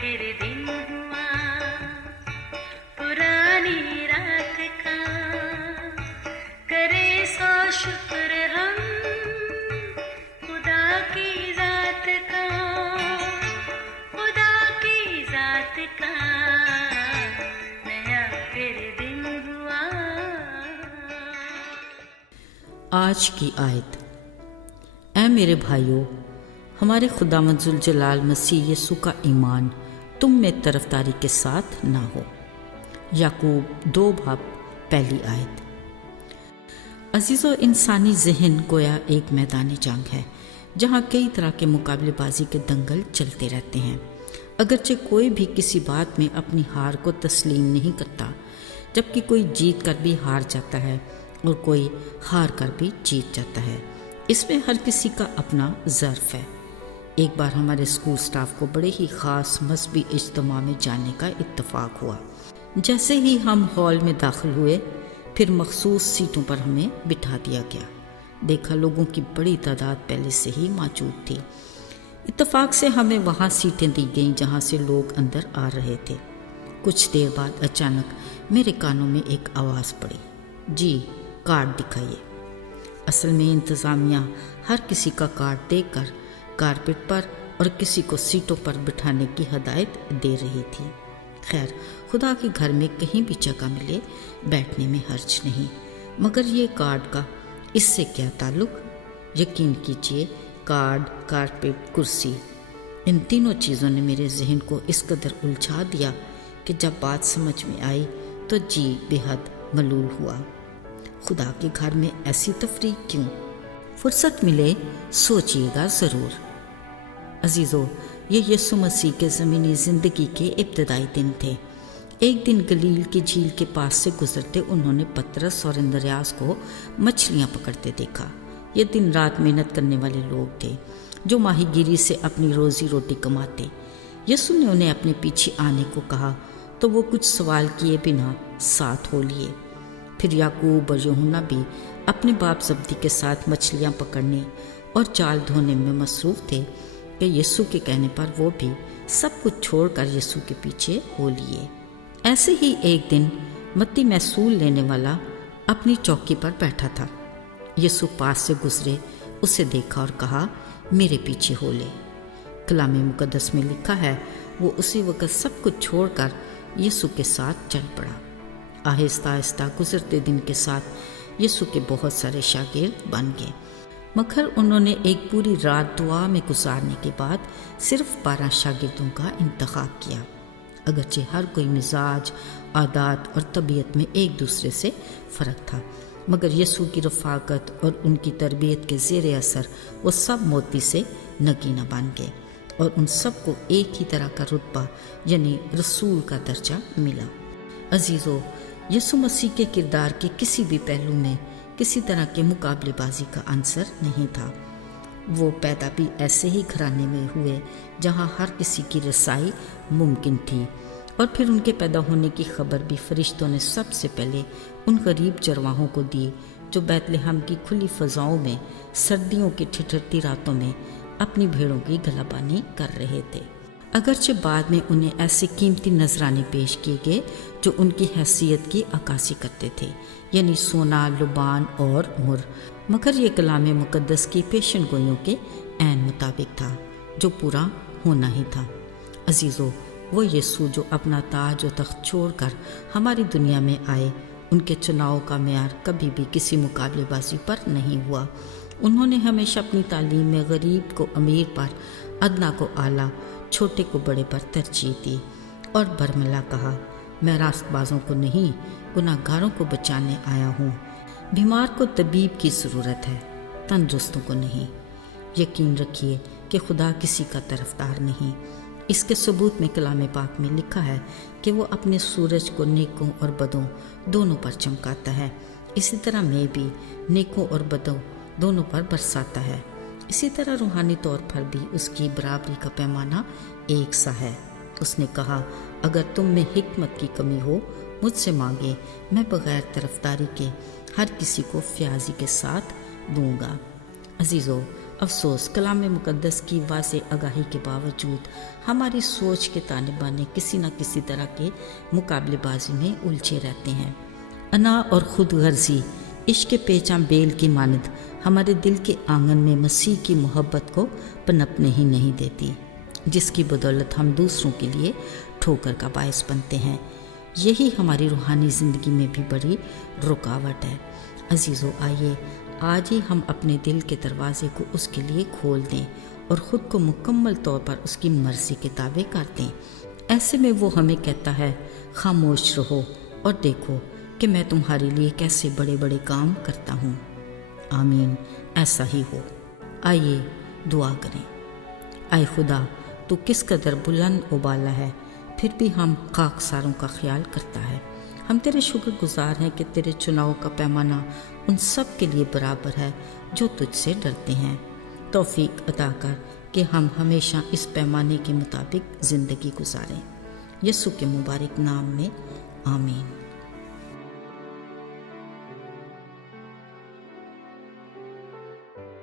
फिर दिन हुआ पुरानी रात का, करे सौ शुक्र हम खुदा की जात का, खुदा की जात का, नया फिर दिन हुआ। आज की आयत। ऐ मेरे भाइयों, हमारे खुदावंद जलाल मसीह यीशु का ईमान तुम में तरफदारी के साथ ना हो। याकूब 2:1 आयत। अजीज़ों, इंसानी जहन गोया एक मैदानी जंग है जहाँ कई तरह के मुकाबलेबाजी के दंगल चलते रहते हैं। अगरचे कोई भी किसी बात में अपनी हार को तस्लीम नहीं करता, जबकि कोई जीत कर भी हार जाता है और कोई हार कर भी जीत जाता है। इसमें हर किसी का अपना ज़र्फ़ है। एक बार हमारे स्कूल स्टाफ को बड़े ही ख़ास मजहबी इज्तिमा में जाने का इत्तेफाक हुआ। जैसे ही हम हॉल में दाखिल हुए, फिर मखसूस सीटों पर हमें बिठा दिया गया। देखा लोगों की बड़ी तादाद पहले से ही मौजूद थी। इत्तेफाक से हमें वहाँ सीटें दी गईं जहाँ से लोग अंदर आ रहे थे। कुछ देर बाद अचानक मेरे कानों में एक आवाज़ पड़ी, जी कार्ड दिखाइए। असल में इंतज़ामिया हर किसी का कार्ड देकर कारपेट पर और किसी को सीटों पर बिठाने की हदायत दे रही थी। खैर, खुदा के घर में कहीं भी जगह मिले बैठने में हर्ज नहीं, मगर ये कार्ड का इससे क्या ताल्लुक़? यकीन कीजिए, कार्ड, कारपेट, कुर्सी, इन तीनों चीज़ों ने मेरे जहन को इस कदर उलझा दिया कि जब बात समझ में आई तो जी बेहद मलूल हुआ। खुदा के घर में ऐसी तफरीक क्यों? फुर्सत मिले सोचिएगा ज़रूर। अजीज़ों, ये यीशु मसीह के ज़मीनी ज़िंदगी के इब्तदाई दिन थे। एक दिन गलील की झील के पास से गुजरते उन्होंने पतरस और इंद्रियास को मछलियाँ पकड़ते देखा। ये दिन रात मेहनत करने वाले लोग थे जो माहीगीरी से अपनी रोज़ी रोटी कमाते। यीशु ने उन्हें अपने पीछे आने को कहा तो वो कुछ सवाल किए बिना साथ हो लिए। फिर याकूब और यूहन्ना भी अपने बाप जब्दी के साथ मछलियाँ पकड़ने और जाल धोने में मसरूफ़ थे कि यीशु के कहने पर वो भी सब कुछ छोड़कर यीशु के पीछे हो लिए। ऐसे ही एक दिन मत्ती महसूल लेने वाला अपनी चौकी पर बैठा था। यीशु पास से गुजरे, उसे देखा और कहा, मेरे पीछे हो ले। कलाम मुकद्दस में लिखा है, वो उसी वक्त सब कुछ छोड़कर यीशु के साथ चल पड़ा। आहिस्ता आहिस्ता गुजरते दिन के साथ यीशु के बहुत सारे शागिर्द बन गए, मगर उन्होंने एक पूरी रात दुआ में गुजारने के बाद सिर्फ 12 शागिर्दों का इंतखाब किया। अगरचे हर कोई मिजाज, आदात और तबीयत में एक दूसरे से फ़र्क था, मगर यीशु की रफ़ाकत और उनकी तरबियत के ज़ेर असर वो सब मोती से नगीना बन गए और उन सब को एक ही तरह का रुतबा यानी रसूल का दर्जा मिला। अजीज़ों, यीशु मसीह के किरदार के किसी भी पहलू में किसी तरह के मुकाबलेबाजी का अंसर नहीं था। वो पैदा भी ऐसे ही घराने में हुए जहाँ हर किसी की रसाई मुमकिन थी, और फिर उनके पैदा होने की खबर भी फरिश्तों ने सबसे पहले उन गरीब चरवाहों को दी जो बैतलहम की खुली फ़ज़ाओं में सर्दियों की ठिठुरती रातों में अपनी भेड़ों की गलाबानी कर रहे थे। अगरचे बाद में उन्हें ऐसे कीमती नजराने पेश किए गए जो उनकी हैसियत की अक्कासी करते थे, यानी सोना, लुबान और मुर, मगर ये कलाम मुकद्दस की पेशन गोइयों के ऐन मुताबिक था जो पूरा होना ही था। अजीज़ों, वो यीशु जो अपना ताज और तख्त छोड़कर हमारी दुनिया में आए, उनके चुनाव का मेयार कभी भी किसी मुकाबलेबाजी पर नहीं हुआ। उन्होंने हमेशा अपनी तालीम में गरीब को अमीर पर, अदना को आला, छोटे को बड़े पर तरजीह दी और बरमला कहा, मैं रास्तबाजों को नहीं गुनाहगारों को बचाने आया हूँ। बीमार को तबीब की ज़रूरत है, तंदुरुस्तों को नहीं। यकीन रखिए कि खुदा किसी का तरफदार नहीं। इसके सबूत में कलाम पाक में लिखा है कि वो अपने सूरज को नेकों और बदों दोनों पर चमकाता है। इसी तरह मैं भी नेकों और बदों दोनों पर बरसाता है। इसी तरह रूहानी तौर पर भी उसकी बराबरी का पैमाना एक सा है। उसने कहा, अगर तुम में हिकमत की कमी हो मुझसे मांगे, मैं बग़ैर तरफदारी के हर किसी को फ्याजी के साथ दूंगा। अजीज़ों, अफसोस कलाम मुक़द्दस की वाज़ेह आगाही के बावजूद हमारी सोच के ताने बाने किसी न किसी तरह के मुकाबलेबाजी में उलझे रहते हैं। अना और ख़ुद गर्जी इश्क पेचां बेल की मानद हमारे दिल के आंगन में मसीह की मोहब्बत को पनपने ही नहीं देती, जिसकी बदौलत हम दूसरों के लिए ठोकर का बायस बनते हैं। यही हमारी रूहानी ज़िंदगी में भी बड़ी रुकावट है। अजीज़ों, आइए आज ही हम अपने दिल के दरवाज़े को उसके लिए खोल दें और ख़ुद को मुकम्मल तौर पर उसकी मर्ज़ी के ताबे कर दें। ऐसे में वो हमें कहता है, खामोश रहो और देखो कि मैं तुम्हारे लिए कैसे बड़े बड़े काम करता हूँ। आमीन, ऐसा ही हो। आइए दुआ करें। आए खुदा, तू किस कदर बुलंद उबाला है, फिर भी हम खाकसारों का ख्याल करता है। हम तेरे शुक्रगुजार हैं कि तेरे चुनाव का पैमाना उन सब के लिए बराबर है जो तुझसे डरते हैं। तौफीक अता कर कि हम हमेशा इस पैमाने के मुताबिक ज़िंदगी गुजारें। यीशु के मुबारक नाम में आमीन।